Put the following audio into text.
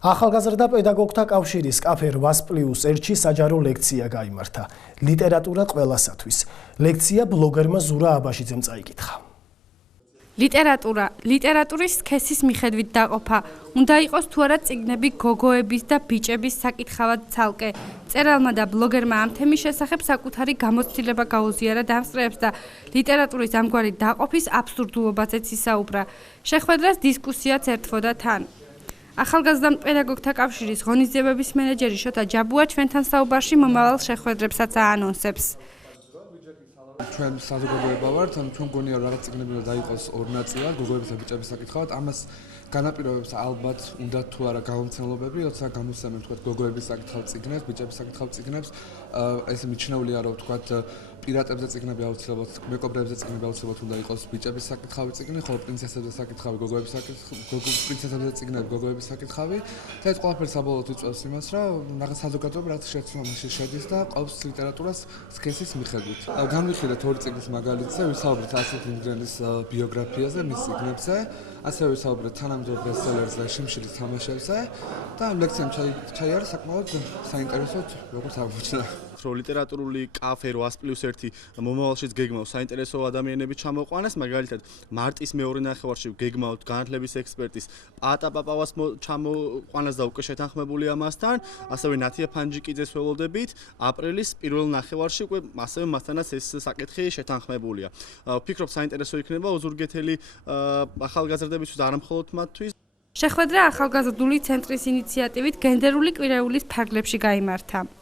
ახალგაზრდა პედაგოგთა კავშირის კაფე 8+1-ში საჯარო ლექცია გაიმართა. ლიტერატურა ყველასათვის. ლექცია ბლოგერმა ზურა აბაშიძემ წაიკითხა. ლიტერატურის სქესის მიხედვით დაყოფა. უნდა იყოს თუ არა წიგნები გოგოების და ბიჭების საკითხავად ცალკე. წერალმა და ბლოგერმა ამ თემის შესახებ საკუთარი გამოცდილება გაუზიარა დამსწრეებს და ლიტერატურის ამგვარი დაყოფის აბსურდულობაზეც ისაუბრა. შეხვედრას დისკუსიაც ერთვოდა თან. ახალგაზრდა პედაგოგთა კავშირის ღონისძიებების მენეჯერი შოთა ჯაბუა ჩვენთან საუბარში მომავალ შეხვედრებსაც აანონსებს. ჩვენ საზოგადოება ვართ, ჩვენ გონია რაღაც წიგნები უნდა დაიყოს ორ ნაწილად, გოგოების და ბიჭების საკითხავად. ამას განაპირობებს ალბათ უნდა თუ არა გამომცემლობები, როცა გამოსცემენ თქვათ გოგოების საკითხავ წიგნებს, ბიჭების საკითხავ წიგნებს, ეს მიჩნეულია რომ თქვათ პირატებზე წიგნები აუცილებლად, მეკობრეებზე წიგნები აუცილებლად უნდა იყოს ბიჭების საკითხავი წიგნი, ხოლო პრინცესებზე საკითხავი გოგოების პრინცესებზე წიგნები გოგოების საკითხავი. და ეს ყველაფერი საბოლოოდ იწვევს იმას, რომ რაღაც საზოგადოება რაც შეცვლილობაში შედის და ყავს ლიტერატურას სქესის მიხედვით. განვიხილეთ ორი წიგნის მაგალითზე, ვისაუბრეთ ასეთ იმდრენის ბიოგრაფიაზე, მის წიგნებზე, ასევე ვისაუბრეთ თანამედროვე ბესტსელერზე, შიმშილის თამაშებზე და ლექციამ ჩაიარა საკმაოდ საინტერესოდ, როგორც აღმოჩნდა. რომ ლიტერატურული კაფე 8+1 მომავალშიც გეგმავს საინტერესო ადამიანები ჩამოყვანას, მაგალითად მარტის მეორე ნახევარში გეგმავთ განათლების ექსპერტის პატა პაპავას ჩამოყვანას და უკვე შეთანხმებულია მასთან, ასევე ნათია ფანჯიკიძეს ველოდებით აპრილის პირველ ნახევარში უკვე ასევე მასთანაც ეს საკითხი შეთანხმებულია. ვფიქრობ საინტერესო იქნება უზურგეთელი ახალგაზრდებისთვის, არა მხოლოდ მათთვის. შეხვედრა ახალგაზრდული ცენტრის ინიციატივით გენდერული კვირეულის ფარგლებში გაიმართა.